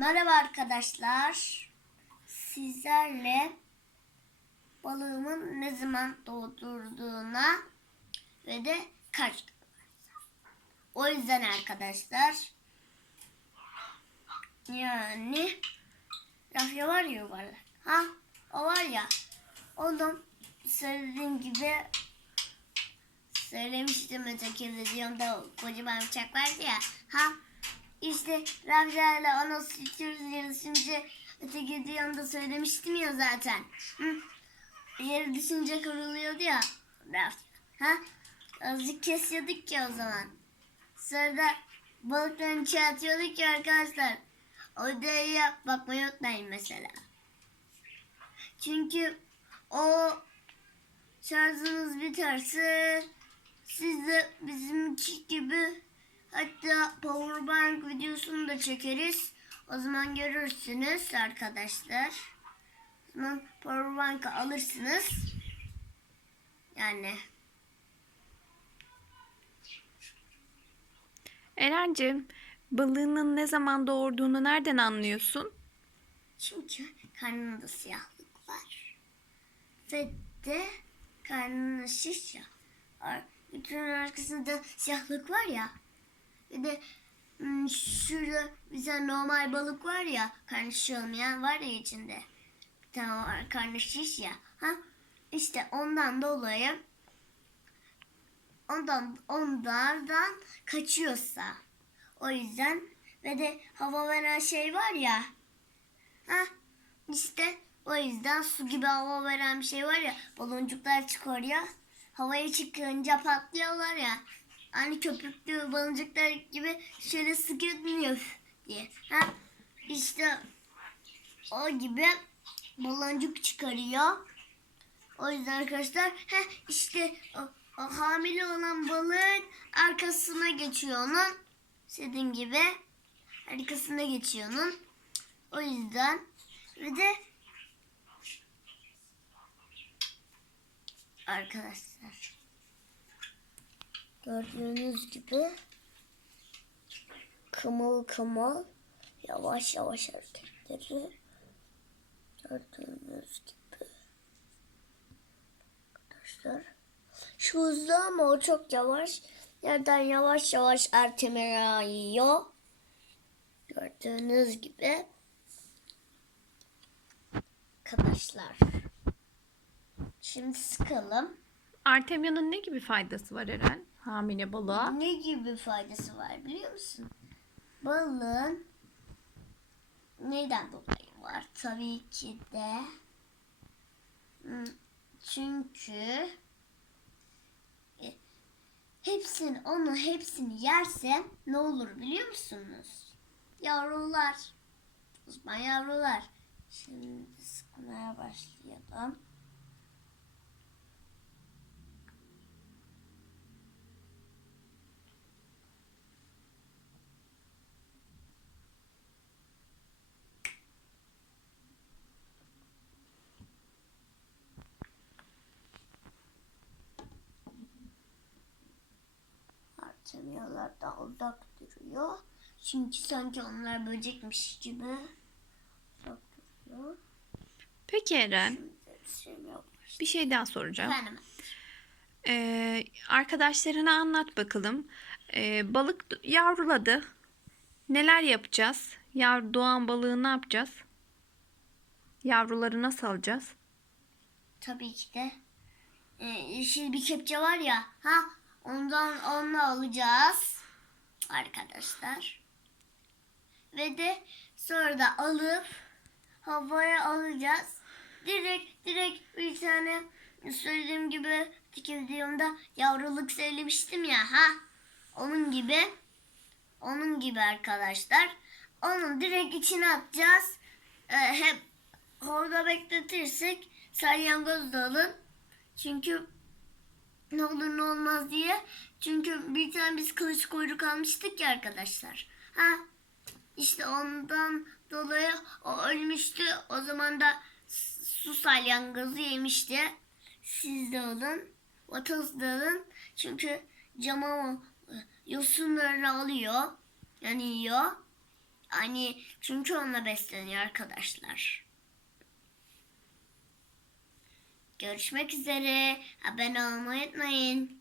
Merhaba arkadaşlar. Sizlerle balığımın ne zaman doğdurduğuna ve de kaç O yüzden arkadaşlar yani rafya var ya yuvarlak. Ha o var ya onu söylediğim gibi söylemiştim öteki videomda kocaman bıçak vardı ya. Ha işte Rabia ona sütüyoruz yarışınca öteki videomda söylemiştim ya zaten. Hı? Yere düşünce kırılıyordu ya. Rabia. Ha? Azıcık kesiyorduk ya o zaman. Sonra da balıkların içine atıyorduk ya arkadaşlar. O videoya bakmayı unutmayın mesela. Çünkü o şarjınız biterse siz de bizimki gibi hatta powerbank videosunu da çekeriz. O zaman görürsünüz arkadaşlar. O zaman powerbank'ı alırsınız. Yani Eren'cim balığının ne zaman doğurduğunu nereden anlıyorsun? çünkü karnında siyahlık var. Ve de karnının şiş ya. Ar- Bütün arkasında siyahlık var ya. Ve de şurada bir tane normal balık var ya. Karnı şiş olmayan var ya içinde. Bir tane var karnı şiş ya. Ha? İşte ondan dolayı ondan onlardan kaçıyorsa o yüzden ve de hava veren şey var ya ha işte o yüzden su gibi hava veren bir şey var ya baloncuklar çıkıyor ya havaya çıkınca patlıyorlar ya hani köpüklü baloncuklar gibi şöyle sıkıyor diye ha işte o gibi baloncuk çıkarıyor o yüzden arkadaşlar heh, işte o, o hamile olan balık arkasına geçiyor onun. Dediğim gibi arkasına geçiyor onun. O yüzden ve de arkadaşlar gördüğünüz gibi kımıl kımıl yavaş yavaş hareketleri gördüğünüz gibi arkadaşlar. Şu hızlı ama o çok yavaş. Yerden yavaş yavaş ertemeye yiyor. Gördüğünüz gibi. Arkadaşlar. Şimdi sıkalım. Artemyanın ne gibi faydası var Eren? Hamile balığa. Ne gibi faydası var biliyor musun? Balığın neyden dolayı var? Tabii ki de hmm, çünkü e, hepsini onu hepsini yerse ne olur biliyor musunuz? Yavrular. Uzman yavrular. Şimdi sıkmaya başlayalım. Artemyalardan uzak duruyor. Çünkü sanki onlar böcekmiş gibi uzak duruyor. Peki Eren şey bir şey daha soracağım. Efendim. Ee, arkadaşlarına anlat bakalım. Ee, balık yavruladı. Neler yapacağız? Yavru doğan balığı ne yapacağız? Yavruları nasıl alacağız? Tabii ki de. Ee, yeşil bir kepçe var ya. Ha ondan onu alacağız. Arkadaşlar. Ve de sonra da alıp havaya alacağız. Direkt direkt bir tane söylediğim gibi videomda yavruluk söylemiştim ya ha. Onun gibi onun gibi arkadaşlar. Onu direkt içine atacağız. Ee, hep orada bekletirsek salyangoz da alın. Çünkü ne olur ne olmaz diye. Çünkü bir tane biz kılıç kuyruk almıştık ya arkadaşlar. Ha işte ondan dolayı o ölmüştü. O zaman da su salyangozu yemişti. Siz de alın. Vatoz da alın. Çünkü cama o, yosunlarını alıyor. Yani yiyor. Hani çünkü onunla besleniyor arkadaşlar. Görüşmek üzere. Abone olmayı unutmayın.